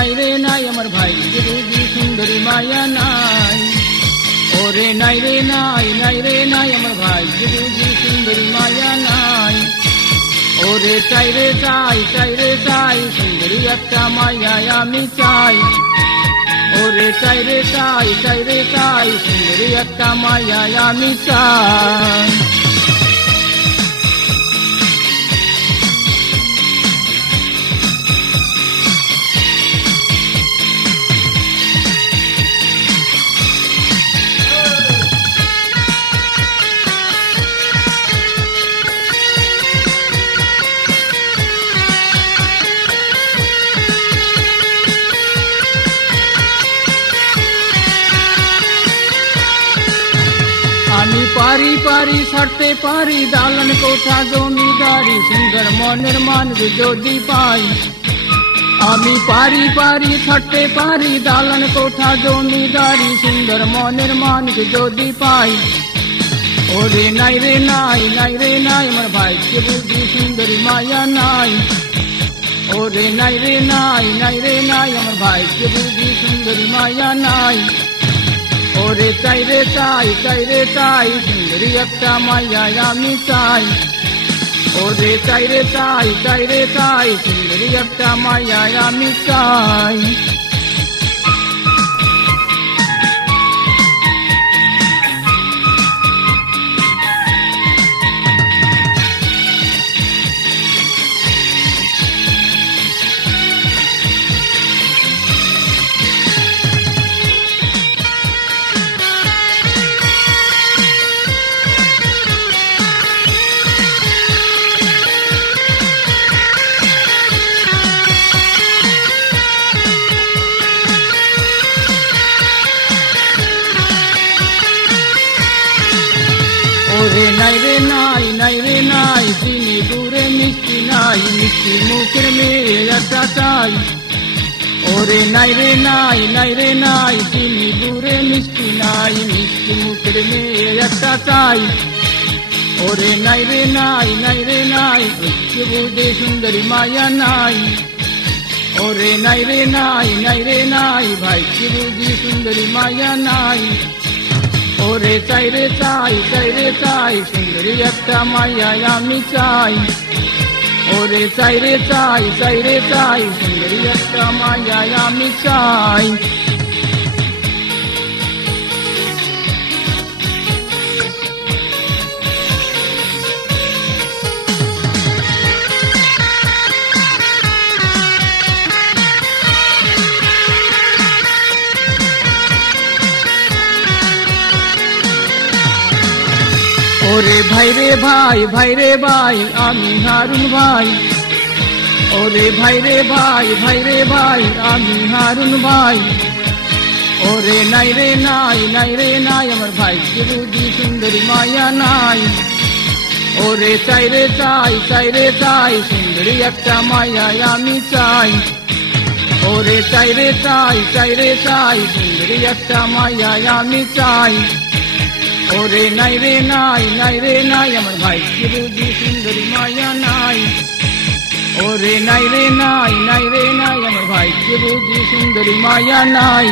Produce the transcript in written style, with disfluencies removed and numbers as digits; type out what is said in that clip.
নাই রে নাই আমার ভাই বুঝি সুন্দরী মায়া নাই। ওরে নাই রে নাই নাই রে নাই আমার ভাই বুঝি সুন্দরী মায়া নাই। ওরে চাই রে চাই চাই রে চাই সুন্দরী একটা মায়া আমি চাই। ওরে চাই রে চাই চাই রে চাই সুন্দরী একটা মায়া আমি চাই। আমি পারি পারি ছাড়তে পারি দালান কোঠা জমিদারি সুন্দর মনের মানুষ যদি পাই। আমি পারি পারি ছাড়তে পারি দালান কোঠা জমিদারি সুন্দর মনের মানুষ যদি পাই। ওরে নাই রে নাই নাই রে নাই আমার ভাইকে বুঝি সুন্দরী মায়া নাই। ওরে নাই রে নাই নাই রে নাই আমার ভাইকে বুঝি সুন্দরী মায়া নাই। ওরে চাই রে চাই চাই রে চাই সুন্দরী একটা মায়া আমি চাই। ওরে চাই রে চাই চাই রে চাই সুন্দরী একটা মায়া আমি চাই। ওরে নাই রে নাই নাই রে নাই চিনি দূরে মিষ্টি নাই মিষ্টি মুখের মেয়ে একটা চাই। ওরে নাই রে নাই নাই রে নাই চিনি দূরে মিষ্টি নাই মিষ্টি মুখের মেয়ে একটা চাই। ওরে নাই রে নাই নাই রে নাই বুঝে সুন্দরী মায়া নাই। ওরে নাই রে নাই নাই রে নাই ভাইকে বুঝি সুন্দরী মায়া নাই। ওরে চাই রে চাই চাই রে চাই সুন্দরী একটা মায়া আমি চাই। ওরে চাই রে চাই চাই রে চাই সুন্দরী একটা মায়া আমি চাই। ওরে ভাই রে ভাই ভাই রে ভাই আমি হারুন ভাই। ওরে ভাই রে ভাই ভাই রে ভাই আমি হারুন ভাই। ওরে নাই রে নাই নাই রে নাই আমার ভাইকে বুঝি সুন্দরী মায়া নাই। ওরে চাই রে চাই চাই রে চাই সুন্দরী একটা মায়া আমি চাই। ওরে চাই রে চাই চাই রে চাই সুন্দরী একটা মায়া আমি চাই। ওরে নাই রে নাই নাই রে নাই আমার ভাইকে বুঝি সুন্দরী মায়া নাই। ওরে নাই রে নাই নাই রে নাই আমার ভাইকে বুঝি সুন্দরী মায়া নাই।